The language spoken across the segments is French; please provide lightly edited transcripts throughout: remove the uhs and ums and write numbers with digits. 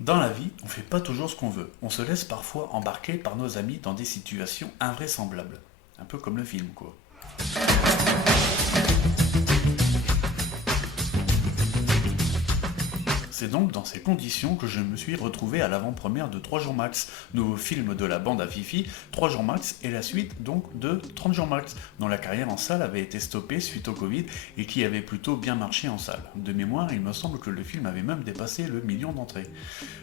Dans la vie, on fait pas toujours ce qu'on veut. On se laisse parfois embarquer par nos amis dans des situations invraisemblables. Un peu comme le film, quoi. C'est donc dans ces conditions que je me suis retrouvé à l'avant-première de 3 jours max, nouveau film de la bande à Fifi, 3 jours max et la suite donc de 30 jours max, dont la carrière en salle avait été stoppée suite au Covid et qui avait plutôt bien marché en salle. De mémoire, il me semble que le film avait même dépassé le million d'entrées.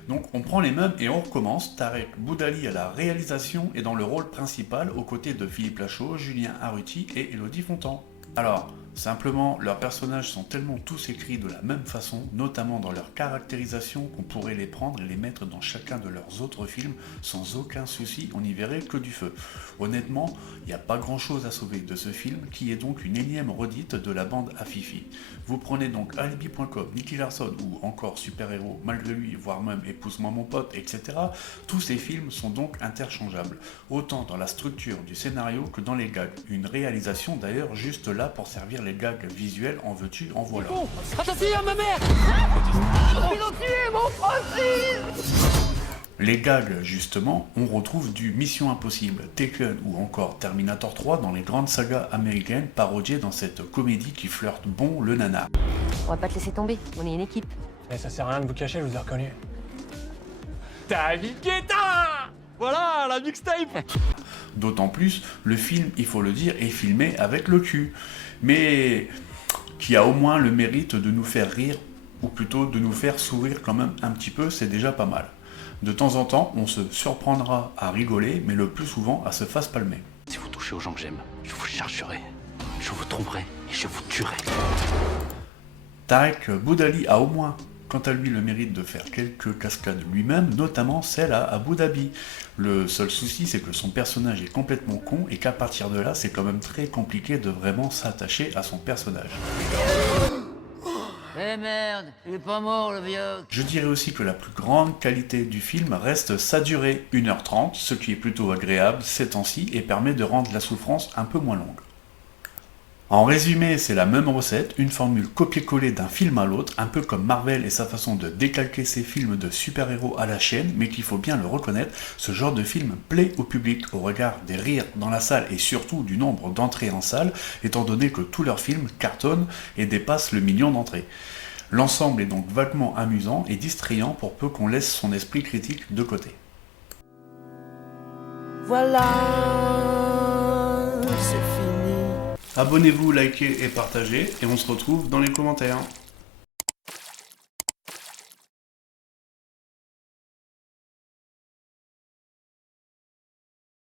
Donc on prend les mêmes et on recommence. Tarek Boudali à la réalisation et dans le rôle principal aux côtés de Philippe Lachaud, Julien Arruti et Élodie Fontan. Alors, simplement, leurs personnages sont tellement tous écrits de la même façon, notamment dans leur caractérisation, qu'on pourrait les prendre et les mettre dans chacun de leurs autres films sans aucun souci, on n'y verrait que du feu. Honnêtement, il n'y a pas grand chose à sauver de ce film, qui est donc une énième redite de la bande à Fifi. Vous prenez donc Alibi.com, Nicky Larson ou encore Super Héros, Malgré lui, voire même Épouse-moi mon pote, etc. Tous ces films sont donc interchangeables, autant dans la structure du scénario que dans les gags. Une réalisation d'ailleurs juste là pour servir les gags visuels, en veux-tu, en voilà. Bon, attention ma mère. Ils ont tué mon Francis. Les gags, justement, on retrouve du Mission Impossible, Taken ou encore Terminator 3 dans les grandes sagas américaines parodiées dans cette comédie qui flirte bon le nanar. On va pas te laisser tomber, on est une équipe. Mais ça sert à rien de vous cacher, je vous ai reconnu. David Guetta. Voilà la mixtape. D'autant plus, le film, il faut le dire, est filmé avec le cul. Mais qui a au moins le mérite de nous faire rire, ou plutôt de nous faire sourire quand même un petit peu, c'est déjà pas mal. De temps en temps, on se surprendra à rigoler, mais le plus souvent à se face palmer. Si vous touchez aux gens que j'aime, je vous chargerai, je vous tromperai et je vous tuerai. Tarek Boudali a au moins, quant à lui, le mérite de faire quelques cascades lui-même, notamment celle à Abu Dhabi. Le seul souci, c'est que son personnage est complètement con et qu'à partir de là, c'est quand même très compliqué de vraiment s'attacher à son personnage. Eh merde, il est pas mort le vieux. Je dirais aussi que la plus grande qualité du film reste sa durée, 1h30, ce qui est plutôt agréable ces temps-ci et permet de rendre la souffrance un peu moins longue. En résumé, c'est la même recette, une formule copier-coller d'un film à l'autre, un peu comme Marvel et sa façon de décalquer ses films de super-héros à la chaîne, mais qu'il faut bien le reconnaître, ce genre de film plaît au public au regard des rires dans la salle et surtout du nombre d'entrées en salle, étant donné que tous leurs films cartonnent et dépassent le million d'entrées. L'ensemble est donc vaguement amusant et distrayant pour peu qu'on laisse son esprit critique de côté. Voilà, c'est fini. Abonnez-vous, likez et partagez, et on se retrouve dans les commentaires.